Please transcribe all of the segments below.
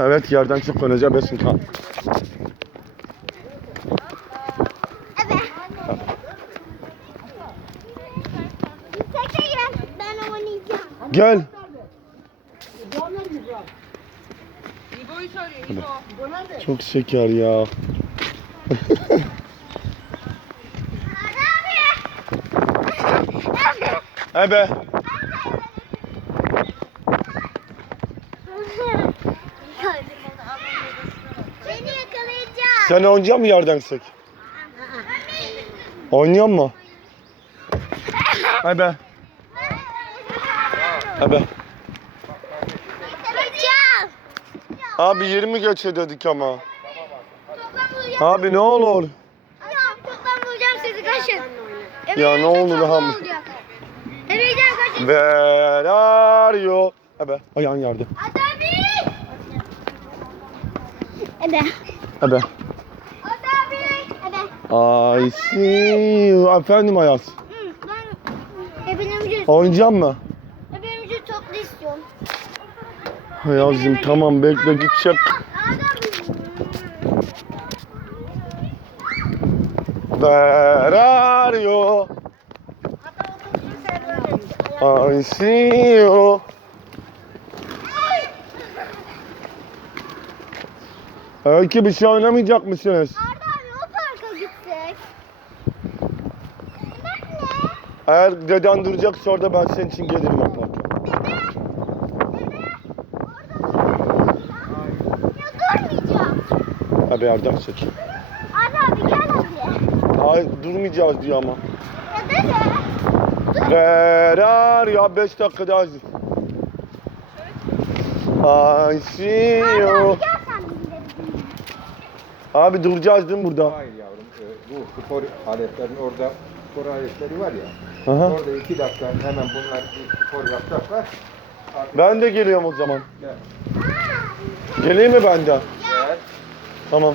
Evet yerden çok öneceğim Besim ha. Gel. Hadi. Çok şeker ya. Ebe. Sen oynayacaksın mı yerden kısak? Oynayacaksın mı? Hadi be. Hadi be. Abi 20 geçe dedik ama. Abi ne olur. Ya, sizi, ya ne olur ham. Where are you? Ebe, ayağın yardı. Ebe. Ebe. I see Efendim hayat. Hı, ben evinimce istiyorum. mı? Evinimce toplu istiyorum. Ayaz'cım tamam bekle gidecek. Ferrario. I see you. Ay. See you. Ay. bir şey oynamayacak mısınız? Ay. Eğer deden duracaksa orada ben senin için gelirim ama. Abi Erdem seç. Abi abi gel abi. Hayır durmayacağız diyor ama. Ya de de. ya 5 dakika daha az. Evet. I see abi, you. Abi, duracağız değil mi burada? Hayır yavrum. Bu spor aletlerin orada spor aletleri var ya. Hı hı. Orada iki dakika hemen bunlar bir spor yapacaklar. Abi, ben de geliyorum o zaman. Gel. Evet. Geleyim mi ben de? Gel. Evet. Tamam.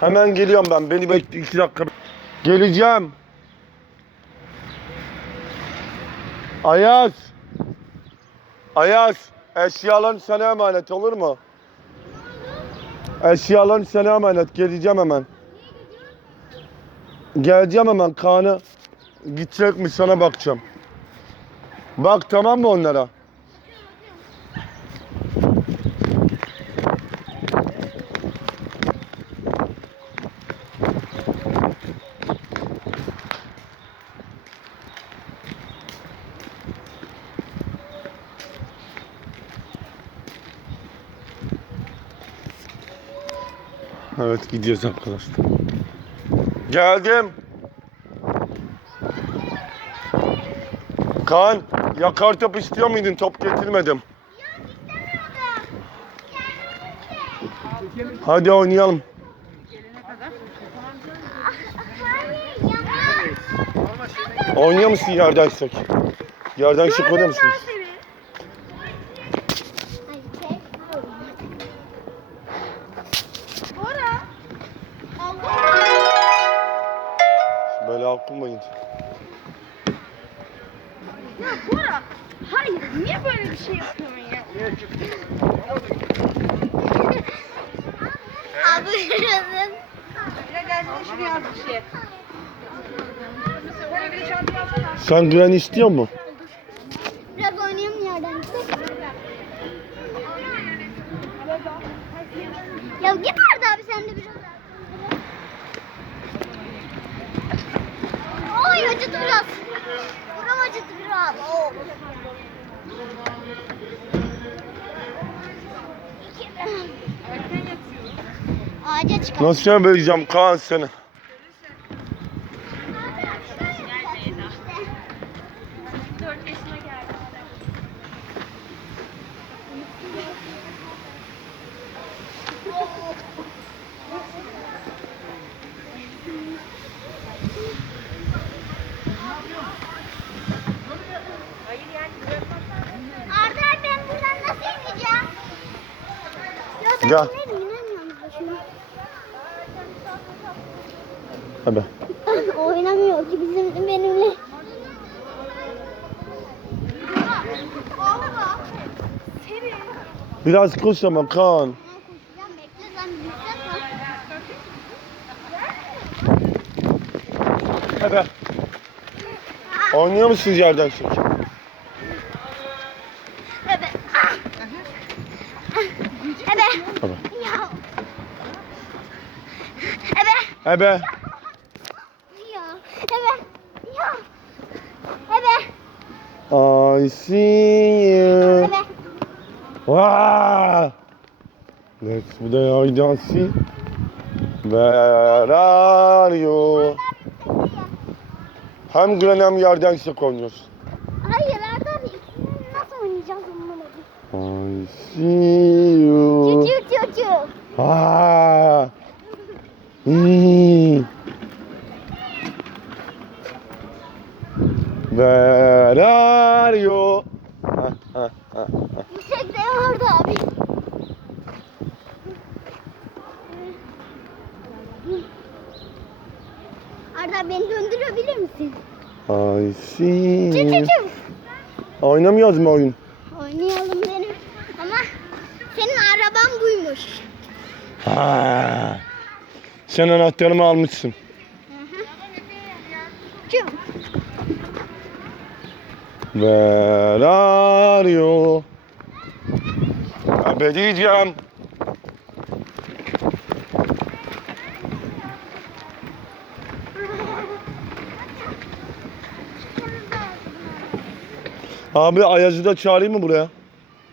Hemen geliyorum ben. Beni bekle iki dakika. Geleceğim. Ayaz. Ayaz. Eşyalarını sana emanet olur mu? Eşyalarını sana et. Geleceğim hemen. Geleceğim hemen kanı. Gidecek mi sana bakacağım. Bak tamam mı onlara? Evet gidiyoruz arkadaşlar. Geldim. kan ya top istiyor muydun? Top getirmedim. Ya, Hadi oynayalım. Ah, ah, oynuyor musun yerden çık? Yerden çık oynuyor musunuz? yapmayın. Ya Bora, hayır niye böyle bir şey yapıyorsun ya? Niye çıktın? Abi, evet. abi gezdi, şurası, şey. sen Gren istiyor mu? Biraz oynayamıyorum. Ya git Arda abi sen de bir şey biraz. Bravo, bravo. Nasıl şuan böyle cam kalan seni. Gel. Tabi. Oynamıyor ki bizim benimle. Biraz koş ama kan. Hadi. Oynuyor musunuz yerden çekiyor? Ebe. Ya. Ebe. Ya. Ebe. Ebe. I see you. Ebe. Wow. Ah! Next, bu da yaydansı. Where are you? Hem gülen hem yerden sık oynuyoruz. Hayır, yerden nasıl oynayacağız onunla dedi. I see you. Choo choo choo choo. Ah. Where are you? Bu tekne orada abi. Arda beni döndürebilir misin? Ay sim. Oynamıyoruz mu oyun? Oynayalım benim. Ama senin araban buymuş. Ha. Sen anahtarımı almışsın. Where are you? Abedidjam. Abi Ayacı da çağırayım mı buraya?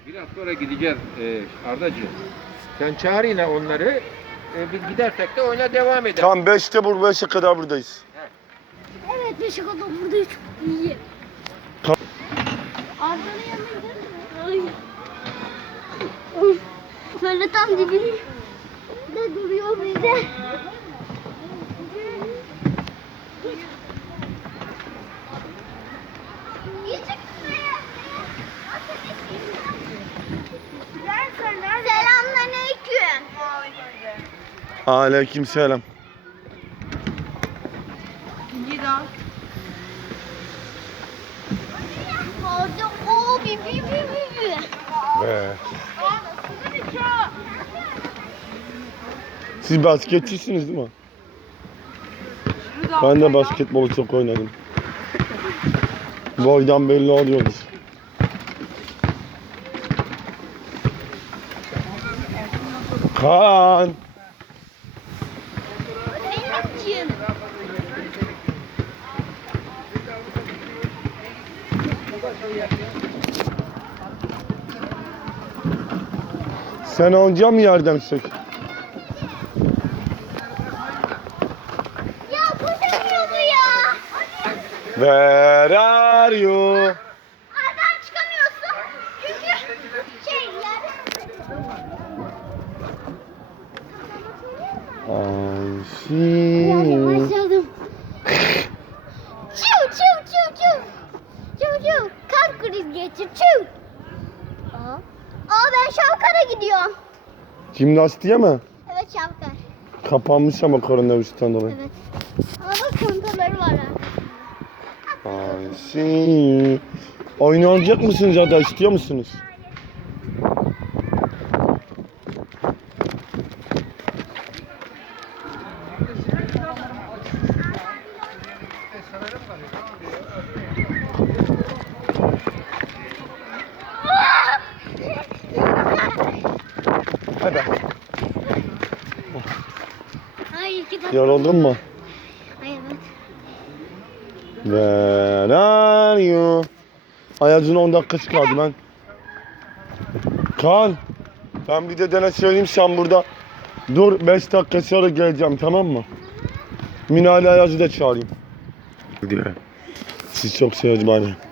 Biraz sonra gideceğiz ee, Ardacı. Sen çağır yine onları. Ee, biz gidersek de oyuna devam edelim. Tam 5'te bur 5'e kadar buradayız. Evet 5'e kadar buradayız. İyi. Arda'nın yanına gidelim mi? Böyle tam dibinde duruyor bize. Aleyküm Al <-L> selam. Gidin. Orada Siz basketçisiniz değil mi? Şurada ben de basketbol çok oynadım. Boydan belli oluyoruz. Kaan! Thank you. Sen onca mı yardım sık? Ya koşamıyor mu ya? Where are you? Aradan çıkamıyorsun. Çünkü şey yerde. Jimnastiğe mi? Evet çantalar. Kapanmış ama koronavirüsten dolayı. Evet. Ama çantaları var ha. Ay sin. Oynayacak mısınız arkadaş? İstiyor musunuz? Yoruldun mu? Hayır. Evet. Where are Ayacın 10 dakika çıkardı ben. Kal. Ben bir de dene söyleyeyim sen burada. Dur 5 dakika sonra geleceğim tamam mı? Minali Ayacı da çağırayım. Gidiyor. Siz çok seviyorsunuz beni.